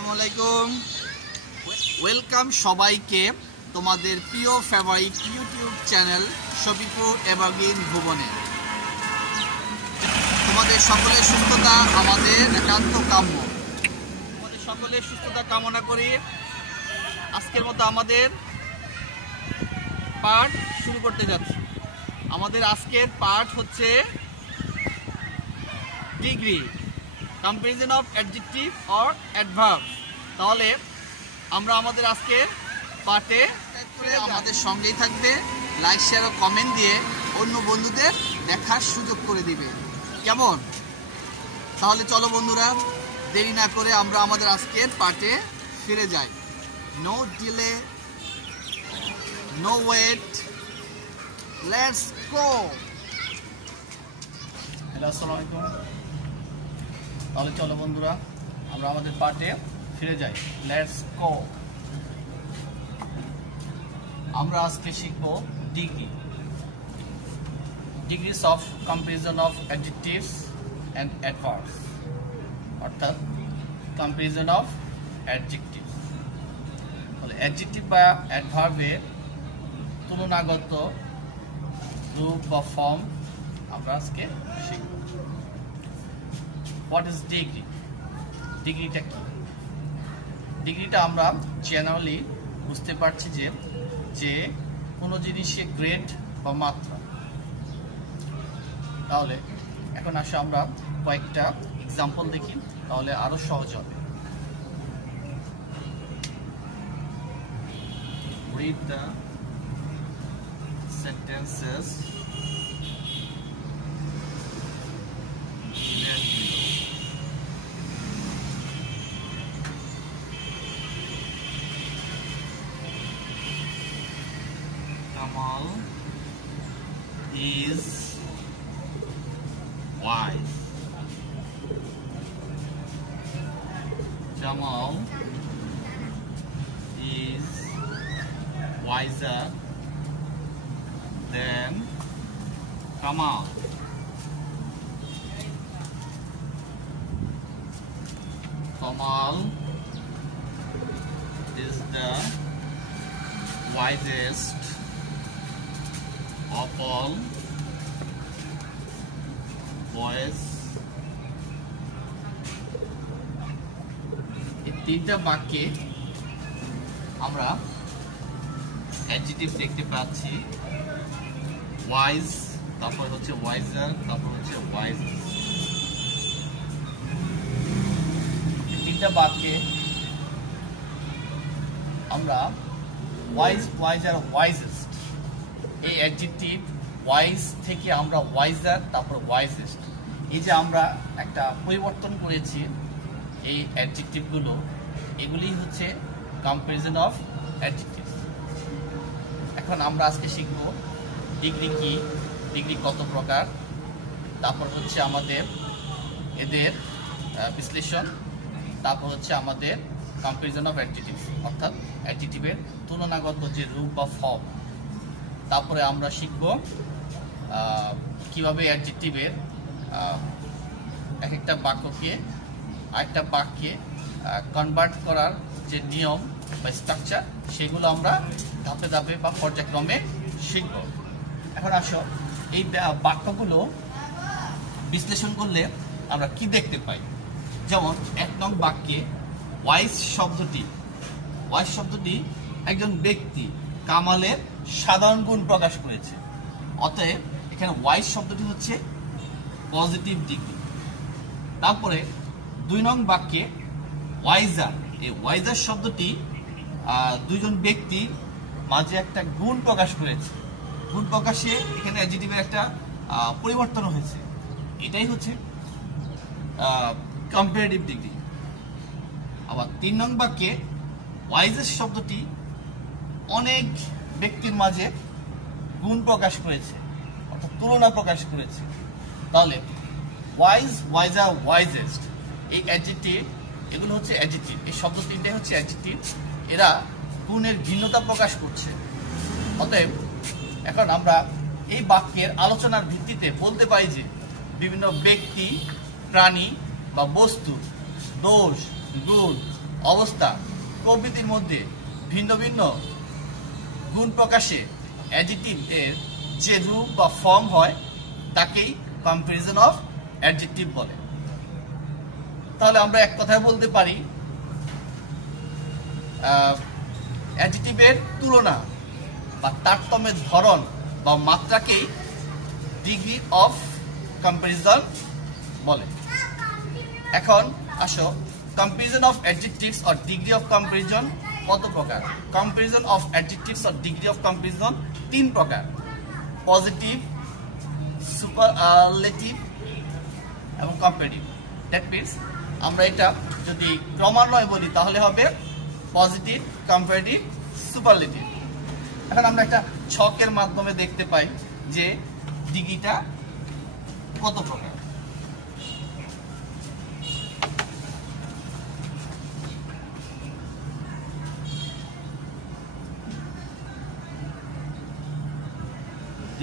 আসসালামু আলাইকুম। ওয়েলকাম সবাইকে তোমাদের প্রিয় favourite YouTube channel Shafiqur evergreen ভুবনে। তোমাদের সকলের সুস্থতা আমাদের একান্ত কাম্য। তোমাদের সকলের সুস্থতা কামনা করি। আজকের মতো আমাদের পাঠ শুরু করতে যাচ্ছি। আমাদের আজকের পাঠ হচ্ছে degree, comparison of adjective or adverb. তাহলে আমরা আমাদের আজকে পাঠে আমাদের সঙ্গেই থাকবে, লাইক শেয়ার ও কমেন্ট দিয়ে অন্য বন্ধুদের দেখার সুযোগ করে দিবে, কেমন? তাহলে চলো বন্ধুরা, দেরি না করে আমরা আমাদের আজকের পাঠে ফিরে যাই। No delay, no wait, let's go. Hello, আসসালামু আলাইকুম। তাহলে চলো বন্ধুরা, আমরা আমাদের পাঠে ফিরে যাই। Let's go. আমরা আজকে শিখব degree, degrees of comparison of adjectives and adverbs, অর্থাৎ কম্পারিজন অফ অ্যাডজেক্টিভস। তাহলে অ্যাডজেক্টিভ বা অ্যাডভার্বের তুলনাগত রূপ বা ফর্ম আমরা আজকে শিখব। What is degree? ডিগ্রিটা কি? ডিগ্রিটা আমরা জেনারেলি বুঝতে পারছি যে কোনো জিনিসের গ্রেড বা মাত্রা। তাহলে এখন আসলে আমরা কয়েকটা এক্সাম্পল দেখি, তাহলে আরো সহজ হবে। Read the sentences Kamal is wise. Jamal is wiser than Kamal. Kamal is the wisest of all boys. এই তিনটা বাক্যে আমরা অ্যাডজেক্টিভ দেখতে পাচ্ছি। ওয়াইজ, তারপর হচ্ছে ওয়াইজার, তারপর হচ্ছে ওয়াইজেস্ট। তিনটা বাক্যে আমরা ওয়াইজ, ওয়াইজার, ওয়াইজেস্ট, এই অ্যাডজেক্টিভ ওয়াইজ থেকে আমরা ওয়াইজার, তারপর ওয়াইজেস্ট, এই যে আমরা একটা পরিবর্তন করেছি এই অ্যাডজেক্টিভগুলো, এগুলি হচ্ছে কম্পারিজন অফ অ্যাডজেক্টিভ। এখন আমরা আজকে শিখব ডিগ্রি কি, ডিগ্রি কত প্রকার, তারপর হচ্ছে আমাদের এদের বিশ্লেষণ, তারপর হচ্ছে আমাদের কম্পারিজন অফ অ্যাডজেক্টিভ, অর্থাৎ অ্যাডজেক্টিভের তুলনাগত যে রূপ বা ফর্ম। তারপরে আমরা শিখব কিভাবে অ্যাডজেক্টিভের এক একটা বাক্যকে আরেকটা বাক্যে কনভার্ট করার যে নিয়ম বা স্ট্রাকচার, সেগুলো আমরা ধাপে ধাপে বা পর্যায়ক্রমে শিখব। এখন আসো, এই বাক্যগুলো বিশ্লেষণ করলে আমরা কি দেখতে পাই। যেমন 1 নং বাক্যে ওয়াইজ শব্দটি একজন ব্যক্তি কামালের সাধারণ গুণ প্রকাশ করেছে। অতএব এখানে ওয়াইজ শব্দটি হচ্ছে পজিটিভ ডিগ্রি। তারপরে 2 নং বাক্যে ওয়াইজার, এই ওয়াইজার শব্দটি দুইজন ব্যক্তি মাঝে একটা গুণ প্রকাশ করেছে। গুণ প্রকাশে এখানে অ্যাডজেক্টিভের একটা পরিবর্তন হয়েছে, এটাই হচ্ছে কম্পারেটিভ ডিগ্রি। আবার 3 নং বাক্যে ওয়াইজেস্ট শব্দটি অনেক ব্যক্তির মাঝে গুণ প্রকাশ করেছে, অর্থাৎ তুলনা প্রকাশ করেছে। তাহলে ওয়াইজ, ওয়াইজার, ওয়াইজেস্ট, এই অ্যাডজেক্টিভ, এগুলো হচ্ছে অ্যাডজেক্টিভ। এই শব্দ তিনটাই হচ্ছে অ্যাডজেক্টিভ, এরা গুণের ভিন্নতা প্রকাশ করছে। অতএব এখন আমরা এই বাক্যের আলোচনার ভিত্তিতে বলতে পারি যে বিভিন্ন ব্যক্তি, প্রাণী বা বস্তু দোষ, গুণ অবস্থা প্রভৃতির মধ্যে ভিন্ন ভিন্ন গুণ প্রকাশে অ্যাডজেক্টিভ এর যে রূপ বা ফর্ম হয় তাকেই কম্পারিজন অফ অ্যাডজেক্টিভ বলে। তাহলে আমরা এক কথায় বলতে পারি অ্যাডজেক্টিভের তুলনা বা তারতম্যের ধরন বা মাত্রাকেই ডিগ্রি অফ কম্পারিজন বলে। এখন আসো comparison of adjectives or degree of comparison কত প্রকার। Comparison of adjectives or degree of comparison 3 প্রকার: পজিটিভ, সুপারলেটিভ এবং কম্পারেটিভ। দ্যাট মিনস আমরা এটা যদি ক্রমান্বয়ে বলি তাহলে হবে পজিটিভ, কম্পারেটিভ, সুপারলেটিভ। এখন আমরা একটা ছকের মাধ্যমে দেখতে পাই যে ডিগ্রিটা কত প্রকার।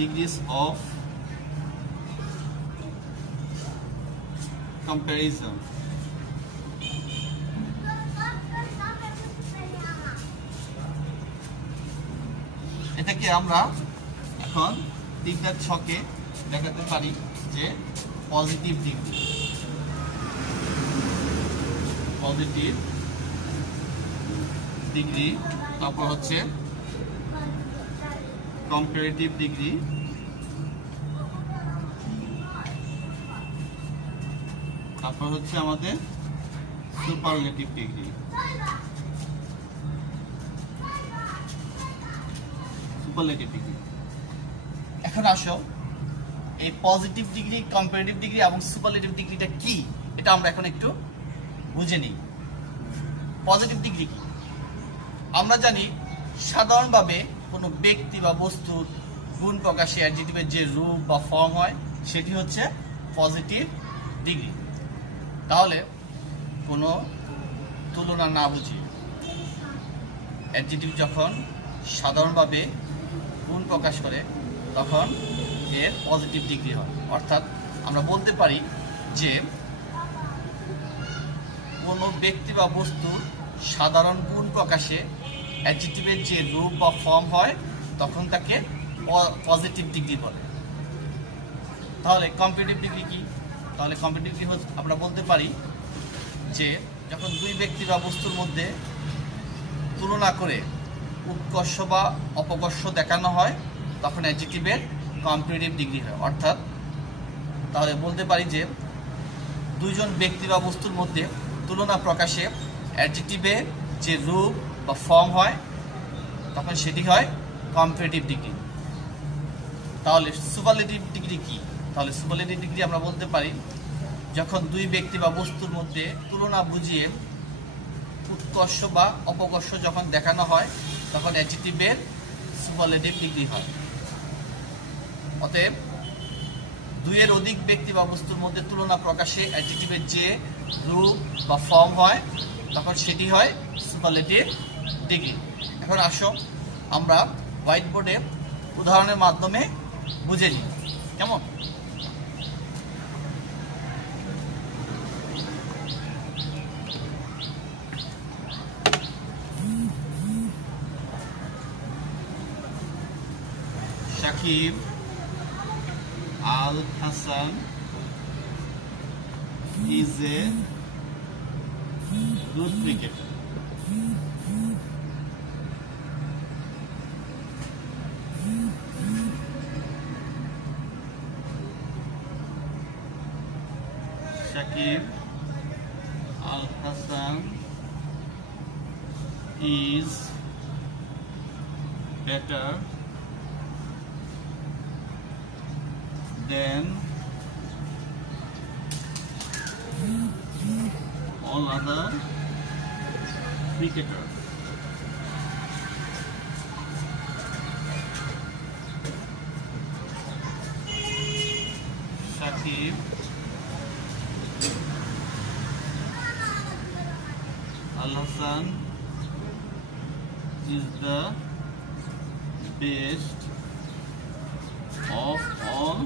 Degrees of comparison. এটাকে আমরা এখন তিনটা ছকে দেখাতে পারি যে পজিটিভ ডিগ্রি, পজিটিভ ডিগ্রি, তারপর হচ্ছে কম্পারেটিভ ডিগ্রি, তারপর হচ্ছে আমাদের সুপারলেটিভ ডিগ্রি। Superlative degree. এখন আসো এই পজিটিভ ডিগ্রি, কম্পারেটিভ ডিগ্রি এবং সুপারলেটিভ ডিগ্রিটা কি এটা আমরা এখন একটু বুঝে নিই। পজিটিভ ডিগ্রি কি? আমরা জানি সাধারণভাবে কোনো ব্যক্তি বা বস্তুর গুণ প্রকাশে অ্যাডজেক্টিভের যে রূপ বা ফর্ম হয় সেটি হচ্ছে পজিটিভ ডিগ্রি। তাহলে কোনো তুলনা না বুঝি অ্যাডজেক্টিভ যখন সাধারণভাবে গুণ প্রকাশ করে তখন এর পজিটিভ ডিগ্রি হয়। অর্থাৎ আমরা বলতে পারি যে কোনো ব্যক্তি বা বস্তুর সাধারণ গুণ প্রকাশে অ্যাডজেক্টিভের যে রূপ বা ফর্ম হয় তখন তাকে পজিটিভ ডিগ্রি বলে। তাহলে কম্পারেটিভ ডিগ্রি কি? তাহলে কম্পারেটিভ ডিগ্রি আমরা বলতে পারি যে যখন দুই ব্যক্তি বা বস্তুর মধ্যে তুলনা করে উৎকর্ষ বা অপকর্ষ দেখানো হয় তখন অ্যাডজেক্টিভের কম্পারেটিভ ডিগ্রি হয়। অর্থাৎ তাহলে বলতে পারি যে দুইজন ব্যক্তি বা বস্তুর মধ্যে তুলনা প্রকাশে অ্যাডজেক্টিভের যে রূপ বা ফর্ম হয় তখন সেটি হয় কম্পারেটিভ ডিগ্রি। তাহলে সুপারলেটিভ ডিগ্রি কি? তাহলে সুপারলেটিভ ডিগ্রি আমরা বলতে পারি যখন দুই ব্যক্তি বা বস্তুর মধ্যে তুলনা বুঝিয়ে উৎকর্ষ বা অপকর্ষ যখন দেখানো হয় তখন অ্যাডজেক্টিভের সুপারলেটিভ ডিগ্রি হয়। অতএব দুইয়ের অধিক ব্যক্তি বা বস্তুর মধ্যে তুলনা প্রকাশে অ্যাডজেক্টিভের যে রূপ বা ফর্ম হয় তখন সেটি হয় সুপারলেটিভ ডিগ্রি। এখন আসো আমরা হোয়াইট বোর্ডে উদাহরণের মাধ্যমে বুঝে নিই কেমন। Shakib Al Hassan is a good cricketer. Shakib Al Hassan is better than all other cricketers. Shakib Al Hassan is the best of all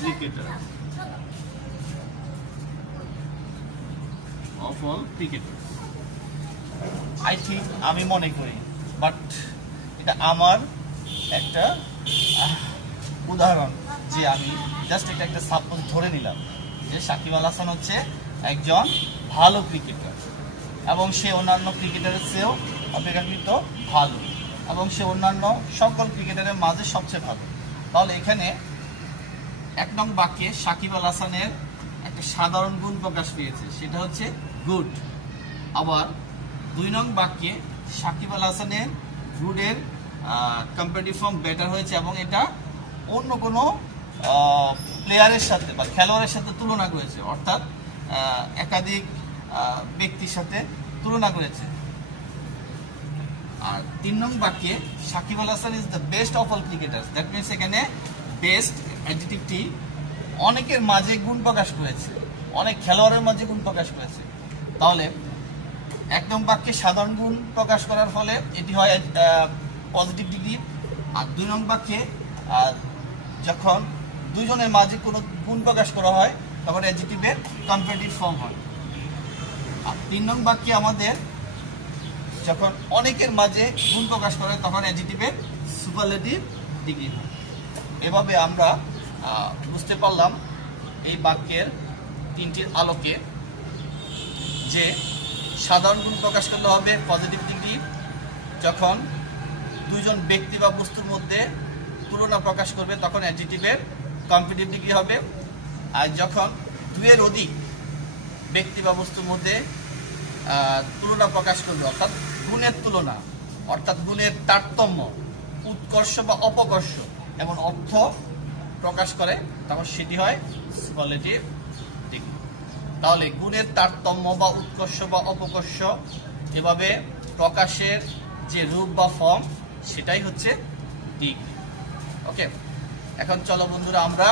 cricketers. Of all cricketer. I think, আমি মনে করি, but এটা আমার একটা উদাহরণ, যে আমি just এটা একটা সাপোজ ধরে নিলাম যে সাকিব আল হাসান হচ্ছে একজন ভালো ক্রিকেটার এবং সে অন্যান্য ক্রিকেটারের চেয়েও অপেক্ষাকৃত ভালো এবং সে অন্যান্য সকল ক্রিকেটারের মাঝে সবচেয়ে ভালো। তাহলে এখানে 1 নং বাক্যে সাকিব আল হাসানের একটা সাধারণ গুণ প্রকাশ পেয়েছে, সেটা হচ্ছে গুড। আবার 2 নং বাক্যে সাকিব আল হাসানের গুডের কম্পারেটিভ ফর্ম বেটার হয়েছে এবং এটা অন্য কোনো প্লেয়ারের সাথে বা খেলোয়াড়ের সাথে তুলনা করেছে, অর্থাৎ একাধিক ব্যক্তির সাথে তুলনা করেছে। আর 3 নং বাক্যে Shakib Al Hasan is the best of all cricketers, that means এখানে বেস্ট অ্যাডজেক্টিভটি অনেকের মাঝে গুণ প্রকাশ করেছে, অনেক খেলোয়াড়ের মাঝে গুণ প্রকাশ করেছে। তাহলে 1 নং বাক্যে সাধারণ গুণ প্রকাশ করার ফলে এটি হয় পজিটিভ ডিগ্রি, আর 2 নং বাক্যে যখন দুইজনের মাঝে কোনো গুণ প্রকাশ করা হয় তখন অ্যাডজেক্টিভের কম্পারেটিভ ফর্ম হয়। আর 3 নং বাক্যে আমাদের যখন অনেকের মাঝে গুণ প্রকাশ করে তখন অ্যাডজেক্টিভের সুপারলেটিভ ডিগ্রি হয়। এভাবে আমরা বুঝতে পারলাম এই বাক্যের 3টির আলোকে যে সাধারণ গুণ প্রকাশ করলে হবে পজিটিভ ডিগ্রি, যখন দুইজন ব্যক্তি বা বস্তুর মধ্যে তুলনা প্রকাশ করবে তখন অ্যাডজেক্টিভের কম্পারেটিভ ডিগ্রি হবে, আর যখন 2 এর অধিক ব্যক্তি বা বস্তুর মধ্যে তুলনা প্রকাশ করবে অর্থাৎ গুণের তুলনা, অর্থাৎ গুণের তারতম্য, উৎকর্ষ বা অপকর্ষ এমন অর্থ প্রকাশ করে তখন সেটি হয় সুপারলেটিভ ডিগ্রি। তাহলে গুণের তারতম্য বা উৎকর্ষ বা অপকর্ষ এভাবে প্রকাশের যে রূপ বা ফর্ম সেটাই হচ্ছে ডিগ্রি। ওকে, এখন চলো বন্ধুরা আমরা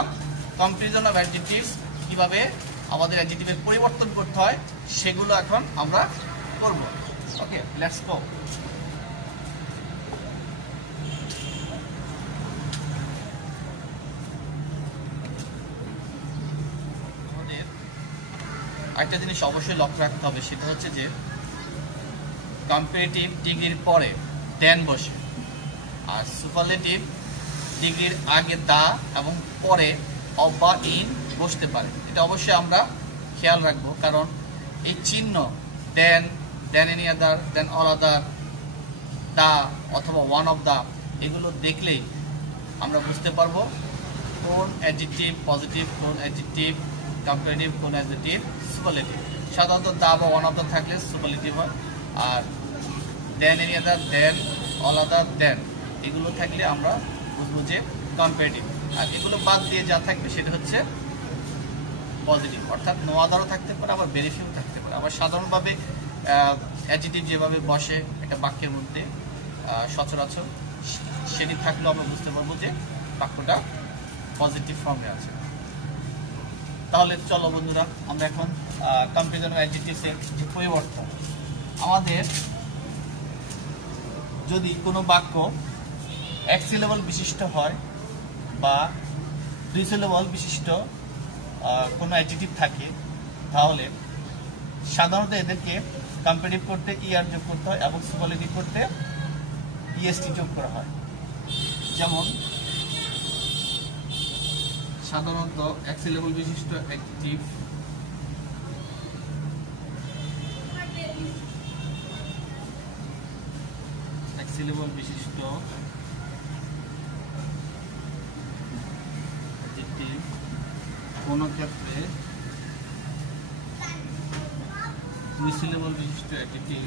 কম্পারিজন অফ অ্যাডজেক্টিভস কিভাবে আমাদের অ্যাডজেক্টিভের পরিবর্তন করতে হয় সেগুলো এখন আমরা করব। ওকে, লেটস গো। আমাদের একটা জিনিস অবশ্যই লক্ষ্য রাখতে হবে, সেটা হচ্ছে যে কম্পারেটিভ ডিগ্রির পরে দেন বসে, আর সুপারলেটিভ ডিগ্রির আগে দা এবং পরে অফ বা ইন বসতে পারে। এটা অবশ্যই আমরা খেয়াল রাখবো, কারণ এই চিহ্ন দেন, দেন এনি আদার, দেন অল আদার, দা অথবা ওয়ান অফ দা, এগুলো দেখলেই আমরা বুঝতে পারবো কোন অ্যাডজেক্টিভ পজিটিভ, কোন অ্যাডজেক্টিভ কম্পারেটিভ, কোন অ্যাডজেক্টিভ সুপারলেটিভ। সাধারণত দা বা ওয়ান অফ দা থাকলে সুপারলেটিভ হয়, আর দেন এনি আদার, দেন অল আদার, দেন এগুলো থাকলে আমরা বুঝবো যে কম্পারেটিভ। আর এগুলো বাদ দিয়ে যা থাকবে সেটা হচ্ছে পজিটিভ, অর্থাৎ নো আদারও থাকতে পারে, আবার বেনিফিটও থাকতে পারে। আবার সাধারণভাবে অ্যাডজেক্টিভ যেভাবে বসে একটা বাক্যের মধ্যে সচরাচর সেটি থাকলেও আমরা বুঝতে পারবো যে বাক্যটা পজিটিভ ফর্মে আছে। তাহলে চলো বন্ধুরা আমরা এখন কম্পারিজন অফ অ্যাডজেক্টিভসের যে পরিবর্তন, আমাদের যদি কোনো বাক্য এক সিলেবল বিশিষ্ট হয় বা 2 সিলেবল বিশিষ্ট কোনো অ্যাডজেক্টিভ থাকে, তাহলে সাধারণত এদেরকে কম্পারেটিভ করতে ইআর যোগ করতে হয় এবং সুপারলেটিভ করতে ইএসটি যোগ করা হয়। যেমন সাধারণত এক সিলেবল বিশিষ্ট অ্যাডজেক্টিভ সিলেবল বিশিষ্ট অ্যাডজেক্টিভ কোন ক্ষেত্রে 2 সিলেবল বিশিষ্ট অ্যাডজেক্টিভ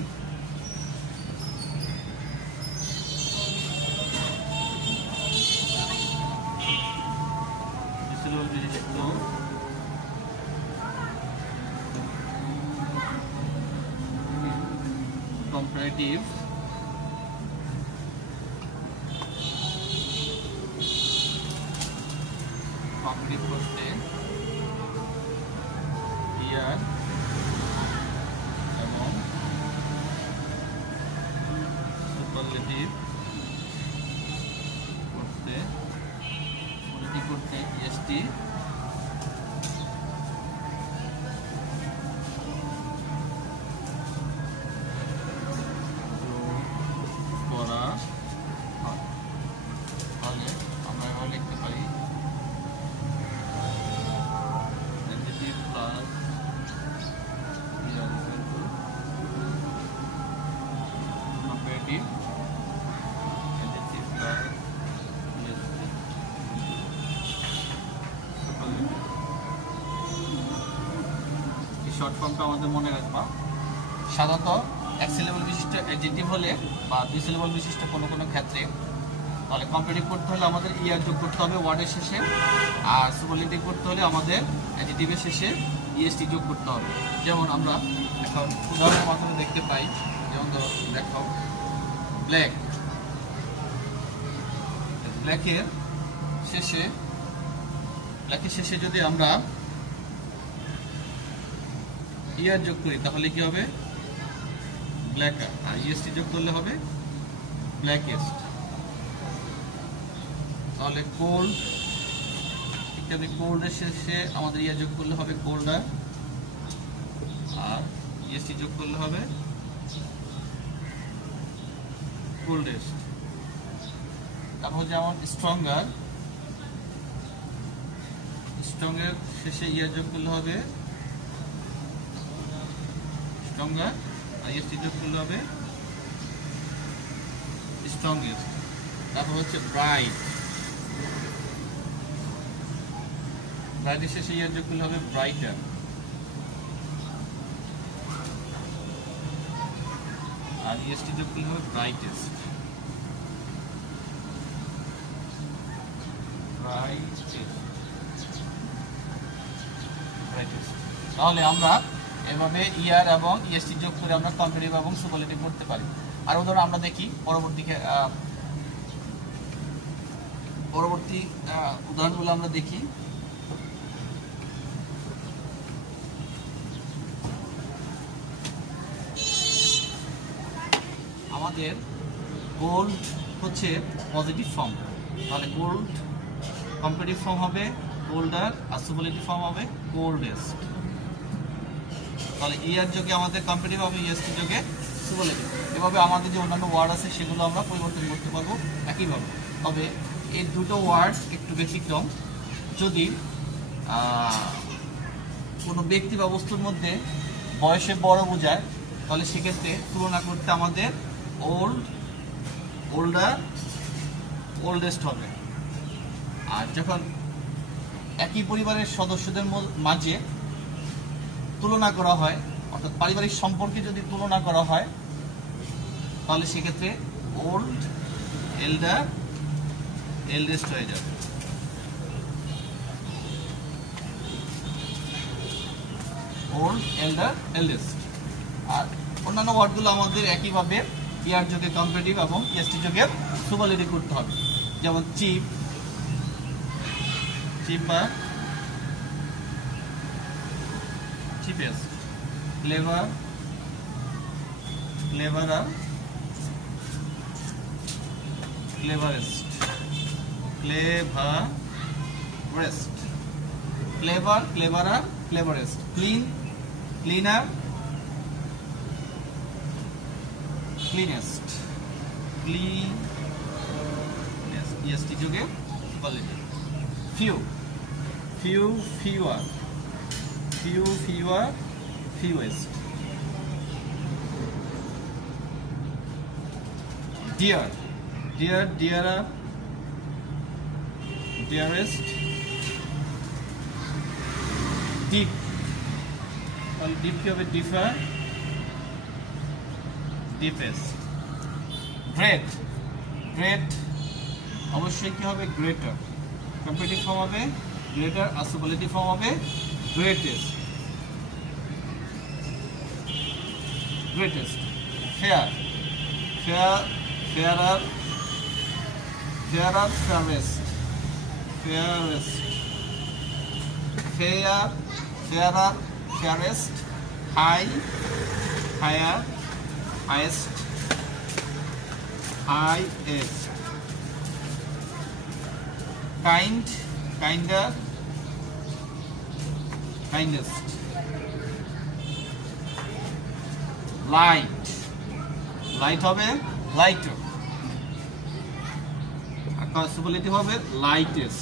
সিলেবল বিশিষ্ট কম্পারেটিভ করতে ইয়ার এবং সুপারলেটিভ করতে এসটি শর্ট ফর্মটা আমাদের মনে রাখবা। সাধারণত এক সিলেবল বিশিষ্ট অ্যাডজেক্টিভ হলে বা দুই সিলেবল বিশিষ্ট কোনো কোনো ক্ষেত্রে তাহলে কম্পারেটিভ করতে হলে আমাদের ইয়ার যোগ করতে হবে ওয়ার্ডের শেষে, আর সুপারলেটিভ করতে হলে আমাদের অ্যাডজেক্টিভের শেষে ইএসটি যোগ করতে হবে। যেমন আমরা এখন উদাহরণের মাধ্যমে দেখতে পাই, যেমন ধরো দেখাও ব্ল্যাক, ব্ল্যাকের শেষে যদি আমরা ইয়ার যোগ করি তাহলে কি হবে ব্ল্যাকার, আর ইএসটি যোগ করলে হবে ব্ল্যাকেস্ট। তাহলে কোল্ড ইত্যাদি, কোল্ডের শেষে আমাদের ইয়ার যোগ করলে হবে কোল্ডার, আর ইএসটি যোগ করলে হবে কোল্ডেস্ট। তারপর যেমন স্ট্রঙ্গার, স্ট্রংয়ের শেষে ইয়ার যোগ করলে হবে স্ট্রঙ্গার, আর ইএসটি যোগ করলে হবে স্ট্রংগেস্ট। তারপর হচ্ছে ব্রাইট, ব্রাইটের শেষে ইয়ার যোগ করলে হবে ব্রাইটার, আর ইএসটি যোগ করলে হবে ব্রাইটেস্ট। তাহলে আমরা এভাবে ইয়ার এবং ইএসটি যোগ করে আমরা কম্পারেটিভ এবং সুপারলেটিভ করতে পারি। আর উদাহরণ আমরা দেখি পরবর্তী উদাহরণগুলো আমরা দেখি। আমাদের গোল্ড হচ্ছে পজিটিভ ফর্ম, তাহলে গোল্ড কম্পারেটিভ ফর্ম হবে গোল্ডার, আর সুপারলেটিভ ফর্ম হবে গোল্ডেস্ট। তাহলে ইয়ার যোগে আমাদের কম্পারেটিভ হবে, ইএসটি যোগে সুপারলেটিভ। এভাবে আমাদের যে অন্যান্য ওয়ার্ড আছে সেগুলো আমরা পরিবর্তন করতে পারবো একইভাবে। তবে এই দুটো ওয়ার্ড একটু ব্যতিক্রম। যদি কোনো ব্যক্তি বা বস্তুর মধ্যে বয়সে বড় বোঝায় তাহলে সেক্ষেত্রে তুলনা করতে আমাদের ওল্ড, ওল্ডার, ওল্ডেস্ট হবে। আর যখন একই পরিবারের সদস্যদের মাঝে তুলনা করা হয়, অর্থাৎ পারিবারিক সম্পর্কে যদি তুলনা করা হয় তাহলে সেক্ষেত্রে ওল্ড, এল্ডার, এল্ডেস্ট হয়ে যাবে। Old, এল্ডার, eldest. আর অন্যান্য ওয়ার্ডগুলো আমাদের একইভাবে ইয়ার যোগে কম্পারেটিভ এবং ইএসটি যোগে সুপারলেটিভ করতে হবে। যেমন cheap, cheaper, cheapest, clever, cleverer, cleverest, cleverest, clever, cleverer, cleverest, clean, cleaner, cleanest, cleanest, E S T যোগে superlative. Few, few, fewer, few, fewer, fewest. Dear, dear, dearer, dearest. Deep, তাহলে ডিপ কি হবে deeper, deepest. Great, great অবশ্যই কি হবে greater, comparative form হবে greater, আর superlative form হবে greatest, greatest. Fair, fair, fairer, fairer, fairest, fairest. Fair, fairer, fairest. High, higher, highest, highest. Kind, kinder, কাইন্ডেস্ট। Light, light হবে লাইটার, আর সুপারলেটিভ হবে lightest,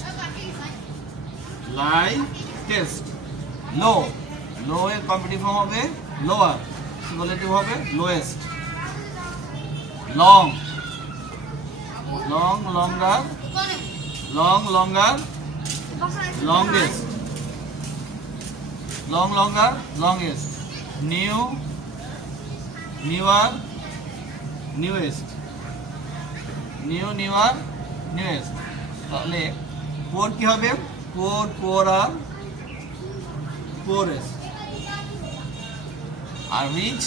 lightest. Low, low এর comparative form হবে lower, superlative হবে lowest. Long, long, longer, long, longer, longest. Long longer longest, new newer newest, new newer newest. তাহলে poor কি হবে? Poor poorer poorest. আর রিচ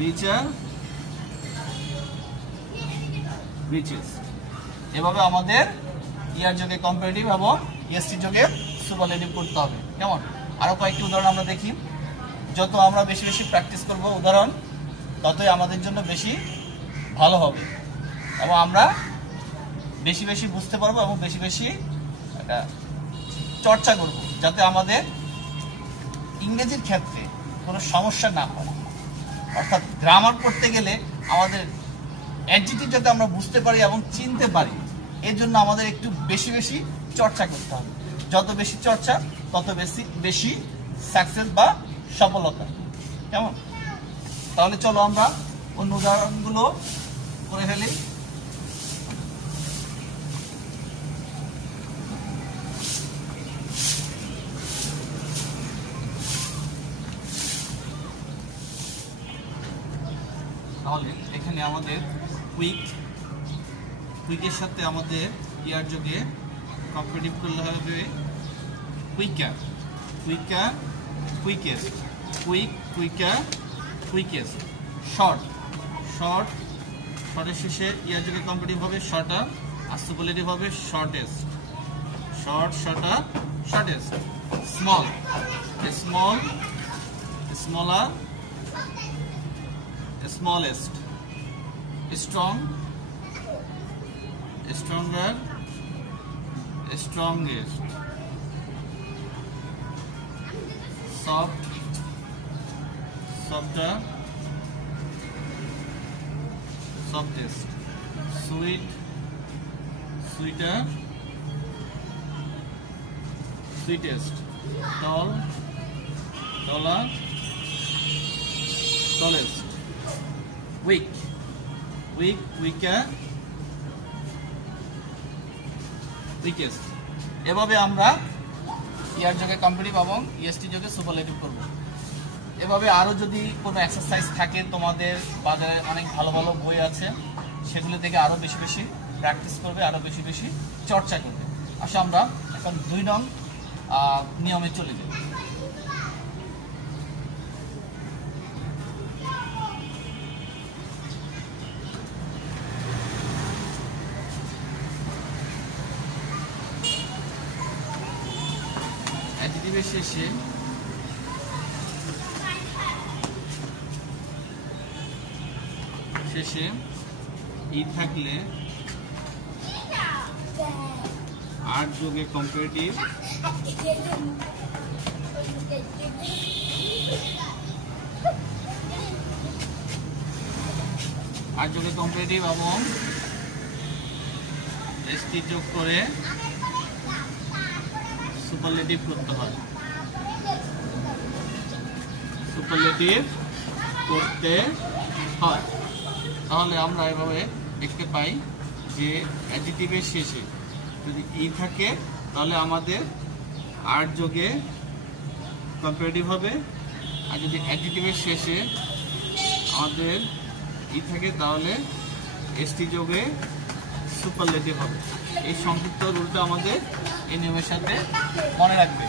রিচার রিচেস্ট। এভাবে আমাদের ইয়ার যোগে কম্পারেটিভ এবং এসটি যোগে সুপারলেটিভ করতে হবে। কেমন? আরো কয়েকটি উদাহরণ আমরা দেখি। যত আমরা বেশি বেশি প্র্যাকটিস করব উদাহরণ, ততই আমাদের জন্য বেশি ভালো হবে এবং আমরা বেশি বেশি বুঝতে পারবো এবং বেশি বেশি চর্চা করব, যাতে আমাদের ইংরেজির ক্ষেত্রে কোনো সমস্যা না হয়। অর্থাৎ গ্রামার পড়তে গেলে আমাদের অ্যাডজেক্টিভ যাতে আমরা বুঝতে পারি এবং চিনতে পারি, এর জন্য আমাদের একটু বেশি বেশি চর্চা করতে হবে। যত বেশি চর্চা তত বেশি বেশি সাকসেস বা সফলতা। কেমন? তাহলে চলো আমরা অন্য উদাহরণগুলো করে ফেলি। তাহলে এখানে আমাদের কুইকের সাথে আমাদের ইয়ার যোগে কম্পারেটিভ করলে হবে quicker, quicker quickest, quick quicker quickest. Short শর্টের শেষে ইয়ার যোগে কম্পারেটিভ হবে শর্টার, আর সুপারলেটিভ হবে shortest, shorter shortest. Small smaller smallest, strong stronger strongest, soft softer softest, sweet sweeter sweetest, tall taller tallest, weak weaker weakest। এভাবে আমরা ইয়ার যোগে comparative এবং ইএসটি যোগে সুপারলেটিভ করব। এভাবে আরো যদি কোনো এক্সারসাইজ থাকে, তোমাদের বাজারে অনেক ভালো ভালো বই আছে, সেগুলো থেকে আরো বেশি বেশি প্র্যাকটিস করবে, আরো বেশি বেশি চর্চা করবে। আসলে আমরা এখন 2 নং নিয়মে চলে যাই। শেষে ই থাকলে আর যোগে কম্পারেটিভ, আর যোগে কম্পারেটিভ এবং এসটি যোগ করে সুপারলেটিভ করতে হয়। সুপারলেটিভ করতে হয়। তাহলে আমরা এভাবে দেখতে পাই যে অ্যাডজেক্টিভের শেষে যদি ই থাকে তাহলে আমাদের আর যোগে কম্পারেটিভ হবে, আর যদি অ্যাডজেক্টিভের শেষে আমাদের ই থাকে তাহলে এসটি যোগে সুপারলেটিভ হবে। এই সংক্ষিপ্ত রুলটা আমাদের এই নিয়মের সাথে মনে রাখবে,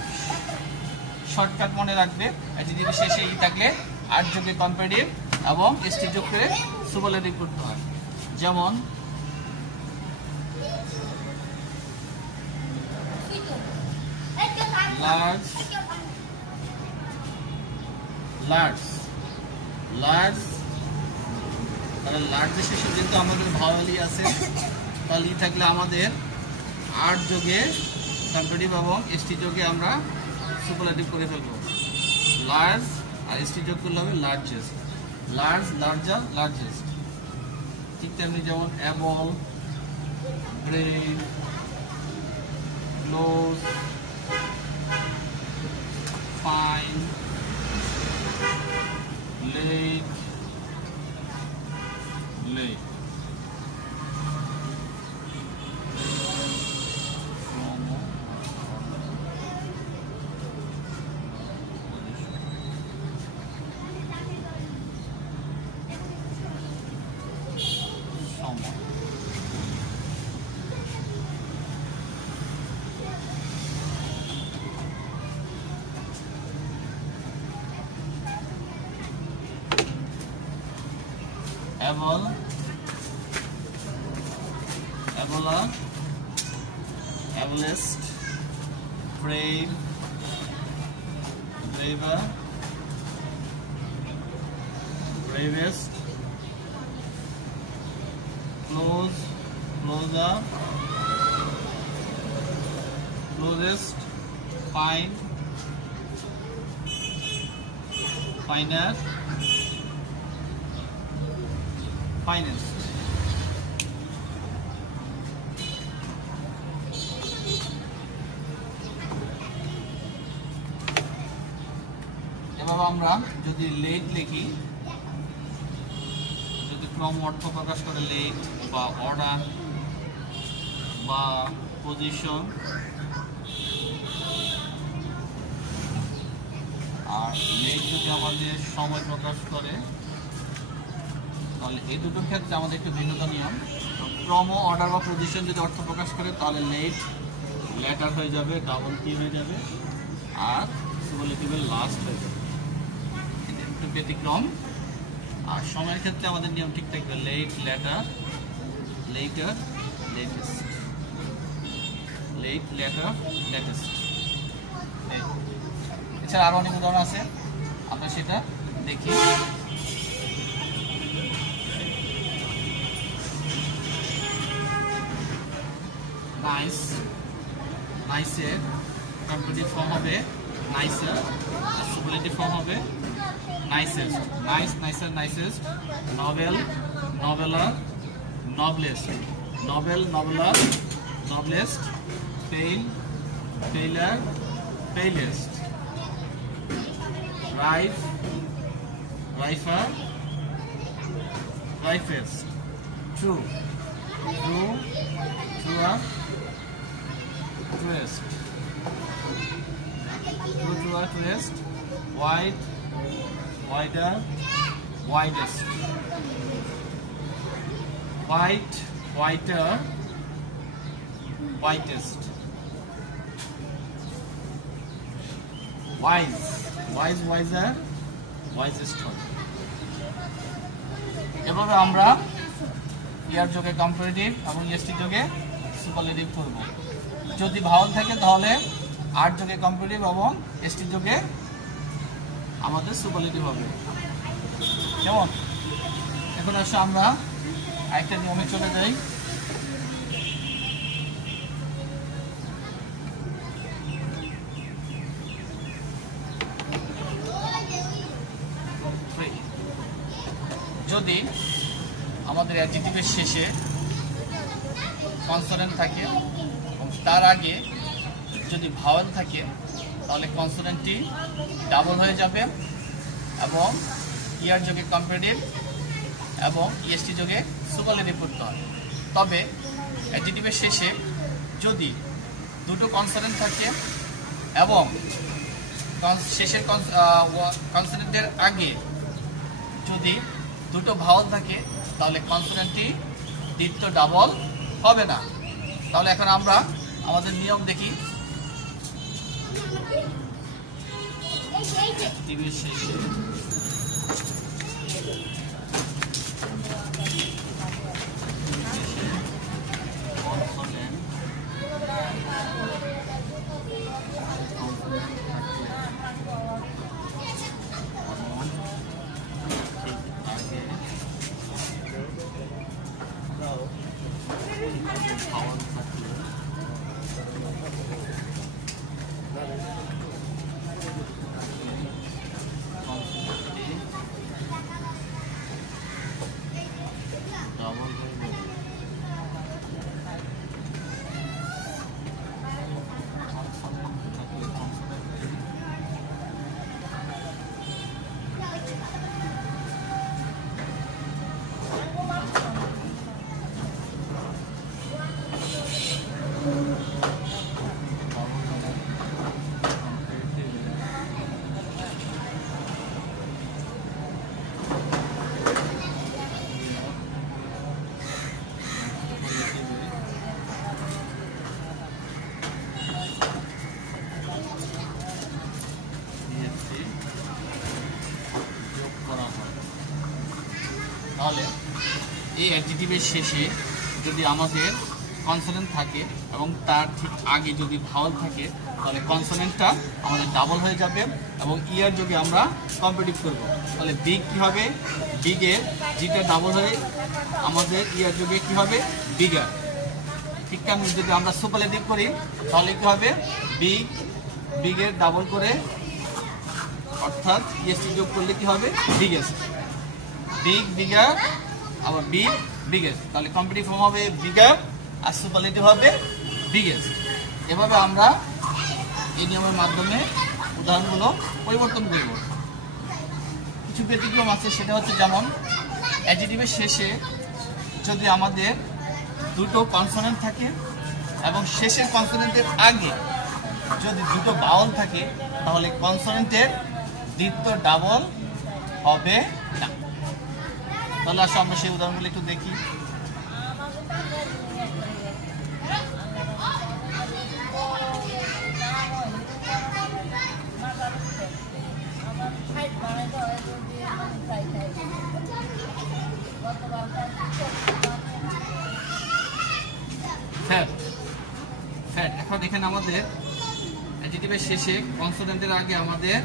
শর্টকাট মনে রাখবে। অ্যাডজেক্টিভের শেষে ই থাকলে আর যোগে কম্পারেটিভ এবং এসটি যোগ করে সুপারলেটিভ করতে হয়। যেমন লার্জ লার্জ লার্জ, তাহলে লার্জের শেষে যেহেতু আমাদের ভাওয়ালি আছে, তাহলে ই থাকলে আমাদের আর যোগে কম্পারেটিভ এবং এসটি যোগে আমরা সুপারলেটিভ করে ফেলবো। লার্জ আর এসটি যোগ করলে হবে লার্জেস্ট, লার্জ লার্জার লার্জেস্ট। ঠিক তেমনি যেমন able, brain, close, fine, late late. able, abler, ablest, brave, braver, bravest, close, closer, closest, fine, finer, finest. এভাবে আমরা যদি লেট লিখি, যদি ক্রম অর্থ প্রকাশ করে লেট বা অর্ডার বা পজিশন, আর লেট যদি আমাদের সময় প্রকাশ করে, তাহলে এই দুটো ক্ষেত্রে আমাদের একটু ভিন্নতা নিয়ম। ক্রম, অর্ডার বা পজিশন যদি অর্থ প্রকাশ করে তাহলে লেট লেটার হয়ে যাবে, ডাবল টি হয়ে যাবে, আর সুপারলেটিভের লাস্ট হয়ে যাবে। একটু ব্যতিক্রম। আর সময়ের ক্ষেত্রে আমাদের নিয়ম ঠিক থাকবে, late, later, later, latest, late, later, latest. এছাড়া আরো অনেক উদাহরণ আছে, আমরা সেটা দেখি। নাইস, নাইসের কম্পারেটিভ ফর্ম হবে নাইসার, আর সুপারলেটিভ ফর্ম হবে nicest. Nice, nicer, nicest. Noble, nobler, noblest, noble, nobler, noblest. Pale, paler, palest. Ripe, riper, ripest. True, true, truer, truest, true, truer, truest. White, wider, widest. White, whiter, whitest. Wise, wise, wiser, wisest one. এভাবে আমরা ইয়ার যোগে comparative এবং EST যোগে superlative করব। যদি ভাওয়াল থাকে তাহলে আর যোগে কম্পারেটিভ এবং এসটি যোগে আমাদের সুপারলেটিভ হবে। কেমন? এখন আসলে আমরা আরেকটা নিয়মে চলে যাই। যদি আমাদের অ্যাডজেক্টিভের শেষে কনসোনেন্ট থাকে এবং তার আগে যদি ভাওয়াল থাকে তাহলে কনসোনেন্টটি ডাবল হয়ে যাবে এবং ইয়ার যোগে কম্পারেটিভ এবং ইএসটি যোগে সুপারলেটিভ করতে হয়। তবে অ্যাডজেক্টিভের শেষে যদি দুটো কনসোনেন্ট থাকে এবং শেষের কনসোনেন্টের আগে যদি দুটো ভাওয়াল থাকে তাহলে কনসোনেন্টটি দ্বিতীয় ডাবল হবে না। তাহলে এখন আমরা আমাদের নিয়ম দেখি। অ্যাডজেক্টিভের শেষে তাহলে এই অ্যাডজেক্টিভের শেষে যদি আমাদের কনসোনেন্ট থাকে এবং তার ঠিক আগে যদি ভাওয়াল থাকে তাহলে কনসোনেন্টটা আমাদের ডাবল হয়ে যাবে এবং ইয়ার যোগে আমরা কম্পিটিভ করব। তাহলে বিগ কী হবে, বিগের জিটা ডাবল হয়ে আমাদের ইয়ার যোগে কী হবে, বিগার। ঠিক তেমন যদি আমরা সুপারলেটিভ করি তাহলে কী হবে, বিগ, বিগের ডাবল করে অর্থাৎ ইএসটি যোগ করলে কী হবে, বিগেস্ট। বিগ, বিগার, আবার বিগ, বিগেস্ট। তাহলে কম্পিটিভ ফর্ম হবে বিগার আর সুপারলেটিভ হবে বিগেস্ট। এভাবে আমরা এই নিয়মের মাধ্যমে উদাহরণগুলো পরিবর্তন করব। কিছু ব্যতিক্রম আছে, সেটা হচ্ছে যেমন অ্যাডজেক্টিভের শেষে যদি আমাদের দুটো কনসোনেন্ট থাকে এবং শেষের কনসোনেন্টের আগে যদি দুটো ভাওয়াল থাকে তাহলে কনসোনেন্টের দ্বিতীয় ডাবল হবে না। তাহলে আসলে আমরা সেই উদাহরণগুলো একটু দেখি। এখন এখানে আমাদের অ্যাডজেক্টিভের শেষে কনসোনেন্টের আগে আমাদের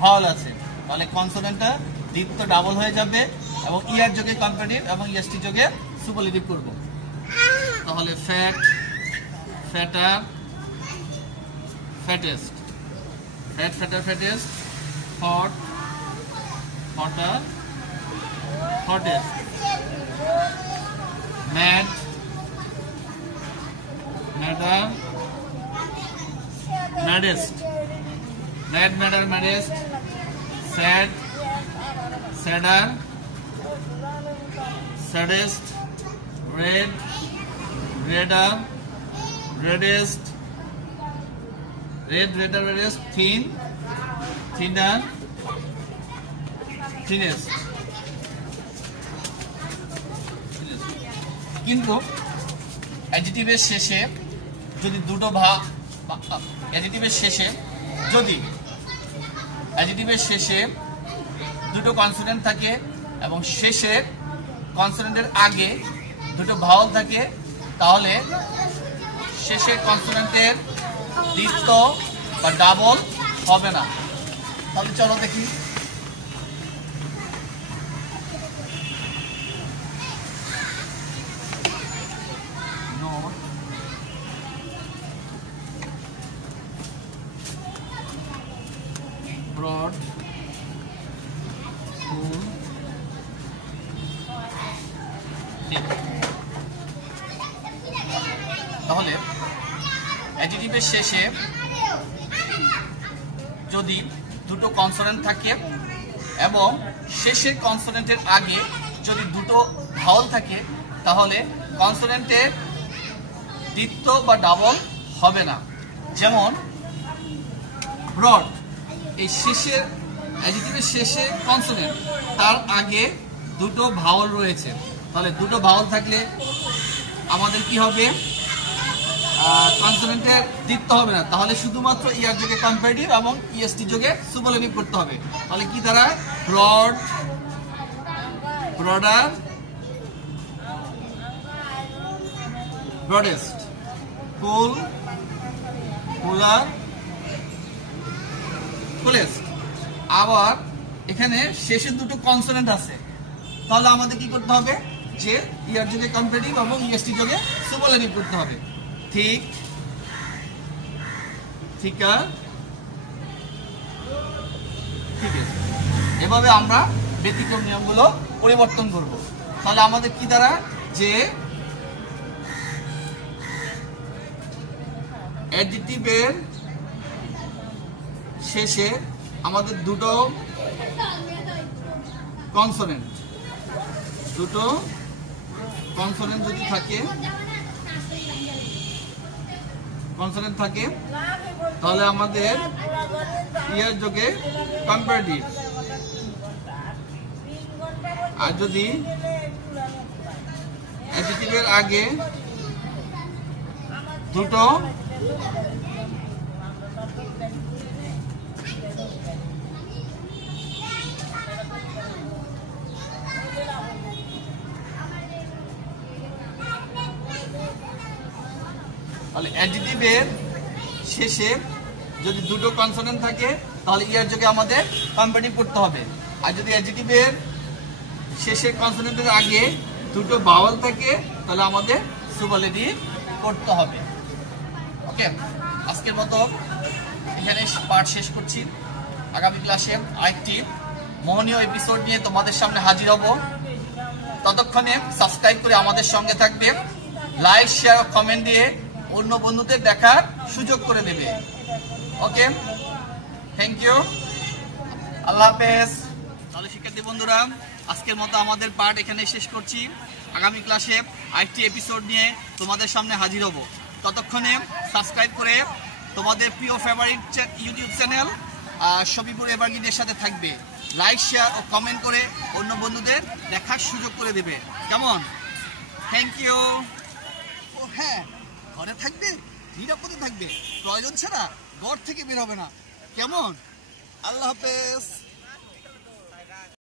ভাওয়াল আছে, তাহলে কনসোনেন্টটা দ্বিতীয় ডাবল হয়ে যাবে এবং ইয়ার যোগে কম্পারেটিভ এবং ইএসটি যোগে সুপারলেটিভ করব। তাহলে fat, fatter, fattest, fat, fatter, fattest, hot, hotter, hottest, mad, madder, maddest, mad, madder, maddest, sad, sadder, saddest, red, redder, reddest, red, redder, reddest, thin, thinner, thinnest. কিন্তু অ্যাডজেক্টিভের শেষে যদি দুটো অ্যাডজেক্টিভের শেষে যদি অ্যাডজেক্টিভের শেষে দুটো কনসোনেন্ট থাকে এবং শেষে কনসোনেন্টের আগে দুটো ভাওয়াল থাকে তাহলে শেষের কনসোনেন্টের দ্বিতীয় বা ডাবল হবে না। তাহলে চলো দেখি। ব্রড, ফুল, তাহলে অ্যাডজেক্টিভের শেষে যদি দুটো কনসোনেন্ট থাকে এবং শেষের কনসোনেন্টের আগে যদি দুটো ভাওয়াল থাকে তাহলে কনসোনেন্টের দ্বিতীয় বা ডাবল হবে না। যেমন ব্রড, এই শেষের অ্যাডজেক্টিভের শেষে কনসোনেন্ট, তার আগে দুটো ভাওয়াল রয়েছে, তাহলে দুটো ভাওয়াল থাকলে আমাদের কি হবে, কনসোনেন্টের দ্বিতীয় হবে না, তাহলে শুধুমাত্র ইয়ার যোগে কম্পারেটিভ এবং ইএসটি যোগে সুপারলেটিভ করতে হবে। তাহলে কি দাঁড়ায়, ব্রড, ব্রডার, ব্রডেস্ট, কুল, কুলার, কুলেস্ট। আবার এখানে শেষে দুটো কনসোনেন্ট আছে, তাহলে আমাদের কি করতে হবে, যে ইয়ার যোগে কম্পারেটিভ এবং ইএসটি যোগে সুপারলেটিভ করতে হবে। ঠিক, থিকার, ঠিক আছে। এভাবে আমরা ব্যতিক্রম নিয়মগুলো পরিবর্তন করব। তাহলে আমাদের কি দ্বারা, যে অ্যাডজেক্টিভের শেষে আমাদের দুটো কনসোনেন্ট যদি থাকে, কনসোনেন্ট থাকে তাহলে আমাদের ইয়ার যোগে কম্পারেটিভ, আর যদি অ্যাডজেক্টিভের আগে দুটো অ্যাডজেক্টিভের শেষে যদি দুটো কনসোনেন্ট থাকে তাহলে ইয়ার যোগে আমাদের কম্পারেটিভ করতে হবে। আর যদি অ্যাডজেক্টিভের শেষের কনসোনেন্টের আগে দুটো ভাওয়াল থাকে তাহলে আমাদের সুপারলেটিভ করতে হবে। ওকে, আজকের মতো এখানে পার্ট শেষ করছি। আগামী ক্লাসে আরেকটি মোহনীয় এপিসোড নিয়ে তোমাদের সামনে হাজির হব। ততক্ষণে সাবস্ক্রাইব করে আমাদের সঙ্গে থাকবে, লাইক শেয়ার ও কমেন্ট দিয়ে অন্য বন্ধুদের দেখার সুযোগ করে দেবে। ওকে, থ্যাংক ইউ, আল্লাহ হাফেজ। তাহলে শিক্ষার্থী বন্ধুরা, আজকের মতো আমাদের পার্ট এখানে শেষ করছি। আগামী ক্লাসে আরেকটি এপিসোড নিয়ে তোমাদের সামনে হাজির হব। ততক্ষণে সাবস্ক্রাইব করে তোমাদের প্রিয় ফেভারিট ইউটিউব চ্যানেল শফিপুর এভারগ্রিনের সাথে থাকবে, লাইক শেয়ার ও কমেন্ট করে অন্য বন্ধুদের দেখার সুযোগ করে দেবে। কেমন? Thank you. ও হ্যাঁ, ঘরে থাকবে, নিরাপদে থাকবে, প্রয়োজন ছাড়া ঘর থেকে বের হবে না। কেমন? আল্লাহ হাফেজ।